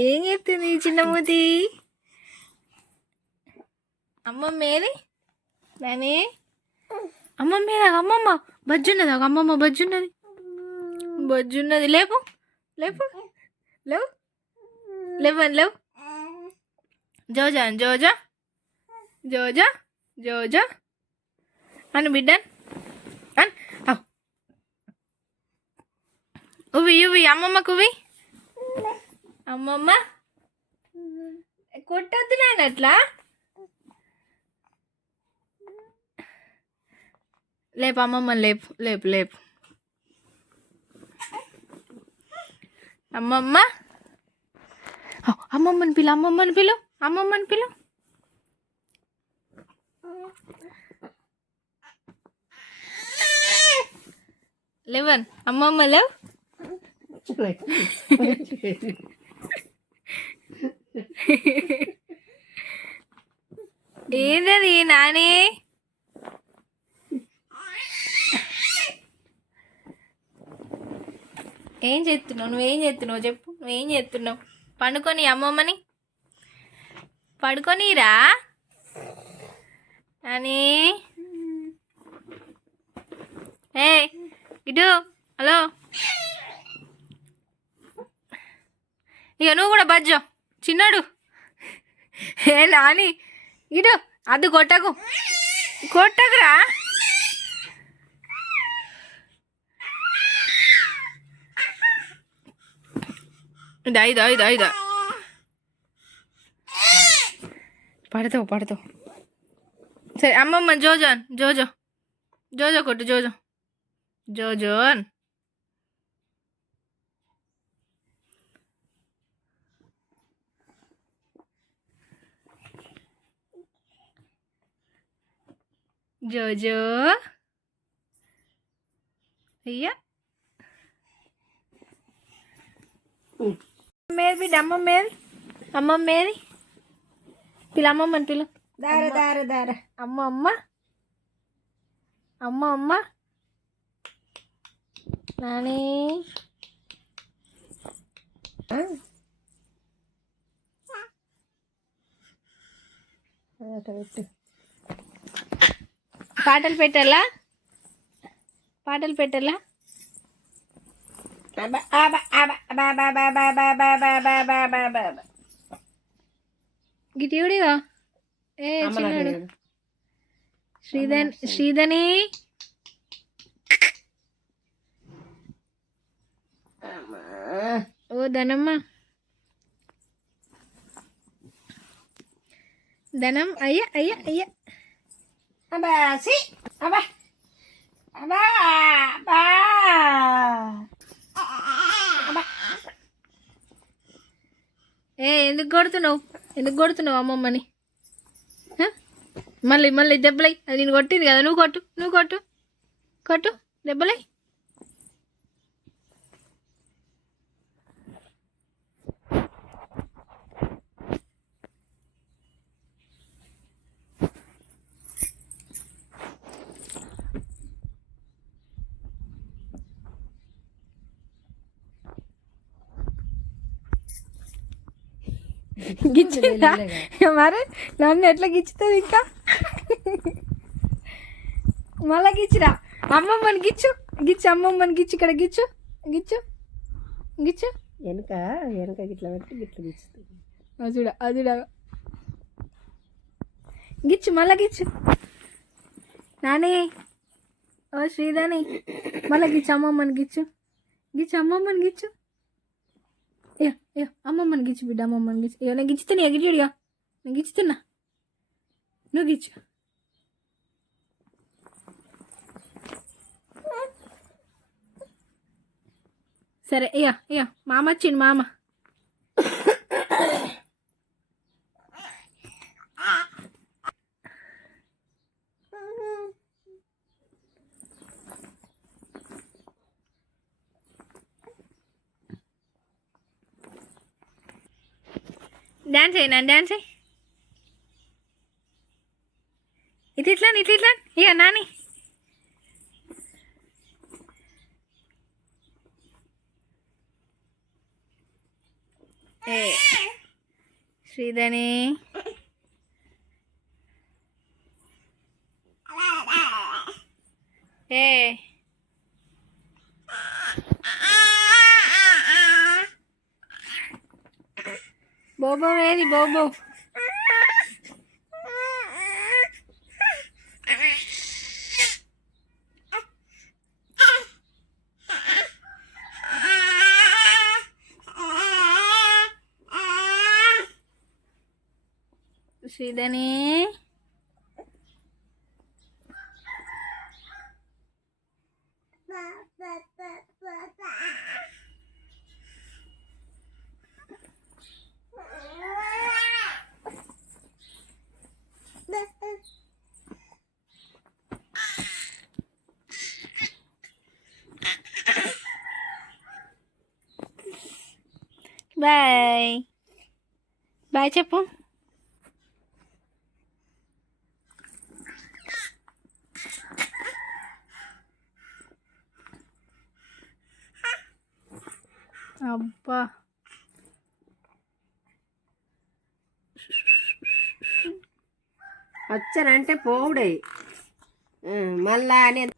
ఏం చెప్తుంది చిన్నమూతి? అమ్మమ్మ ఏది? నాని అమ్మమ్మ ఏదా? అమ్మమ్మ బజ్జున్నది. ఒక అమ్మమ్మ బజ్జున్నది. బజ్జున్నది. లేపు. లేపు. లేవు. లేవని లేవు. జోజా జోజా. జోజా జోజా. అని బిడ్డ. అని. ఉవి ఉవి అమ్మమ్మకు ఉవి అమ్మమ్మ? కొట్టద్దు నాయన అట్లా? లేపు అమ్మమ్మ లేపు లేపు లేపు. అమ్మమ్మ? అమ్మమ్మని పిలు అమ్మమ్మని పిలు. అమ్మమ్మని పిలు. లేవన్ అమ్మమ్మ లేవు. ఏంటది నాని? ఏం చేస్తున్నావు? నువ్వేం చేస్తున్నావు? చెప్పు. నువ్వేం చేస్తున్నావు? పండుకొని అమ్మమ్మని? పడుకొనిరా? అని ఏ ఇటు. హలో. ఇక నువ్వు కూడా బజ్జో. చిన్నాడు. ఏ నాని ఇటు అది కొట్టకు. కొట్టకురా. ఇదా ఇదా ఇదా ఇదా పడతావు పడతావు. సరే అమ్మమ్మ జోజోన్ జోజో. జోజో కొట్టు జోజో. జోజోన్. జోజో అయ్యా మేది బిడ్డ అమ్మ మేది అమ్మ మేది పిల్ల అమ్మమ్మని పిల్ల దార దార దార అమ్మ అమ్మ అమ్మ అమ్మ నాని పెట్టు పాటలు పెట్టాలా పాటలు పెట్టాలా గిటియుడిగా ఏ చిన్నాడు శ్రీధన్ శ్రీధని ఓ ధనమ్మ ధనం అయ్యా అయ్యా అయ్యా అబ్బా సి అబ్బా అబ్బా అబ్బా అబ్బా. ఏ ఎందుకు కొడుతున్నావు? ఎందుకు కొడుతున్నావు అమ్మమ్మని? మళ్ళీ మళ్ళీ దెబ్బలై. అది నేను కొట్టింది కదా. నువ్వు కొట్టు నువ్వు కొట్టు. కొట్టు దెబ్బలై. గిచ్చిందా మరి నన్ను ఎట్లా గిచ్చుతుంది ఇంకా? మళ్ళా గిచ్చిరా? అమ్మమ్మని గిచ్చు. గిచ్చు అమ్మమ్మని గిచ్చు ఇక్కడ గిచ్చు. గిచ్చు. గిచ్చు. వెనక వెనక గిట్ల పెట్టి గిట్ల తీస్తుంది అదుడా అదుడా గిచ్చు మళ్ళా గిచ్చు. నాని. ఓ శ్రీదాని మళ్ళా గిచ్చు అమ్మమ్మని గిచ్చు. గిచ్చు అమ్మమ్మని గిచ్చు. ఏ ఏ అమ్మమ్మని గిచ్చు బిడ్డ అమ్మమ్మని గిచ్చు ఇక నేను గిచ్చుతున్నా ఇక నేను గిచ్చుతున్నా నువ్వు గిచ్చు సరే ఇక ఇక మామ వచ్చిండు మామ డాన్స్ అయ్యి నన్ను డాన్స్ అయ్యి ఇటు ఇట్లా ఇటు ఇట్లా ఇక నాని ఏ శ్రీధని ఏ బోబో ఏది బోబో శ్రీధని బాయ్. బాయ్ చెప్పు. అబ్బా. వచ్చానంటే పోవుడే. మళ్ళా నేను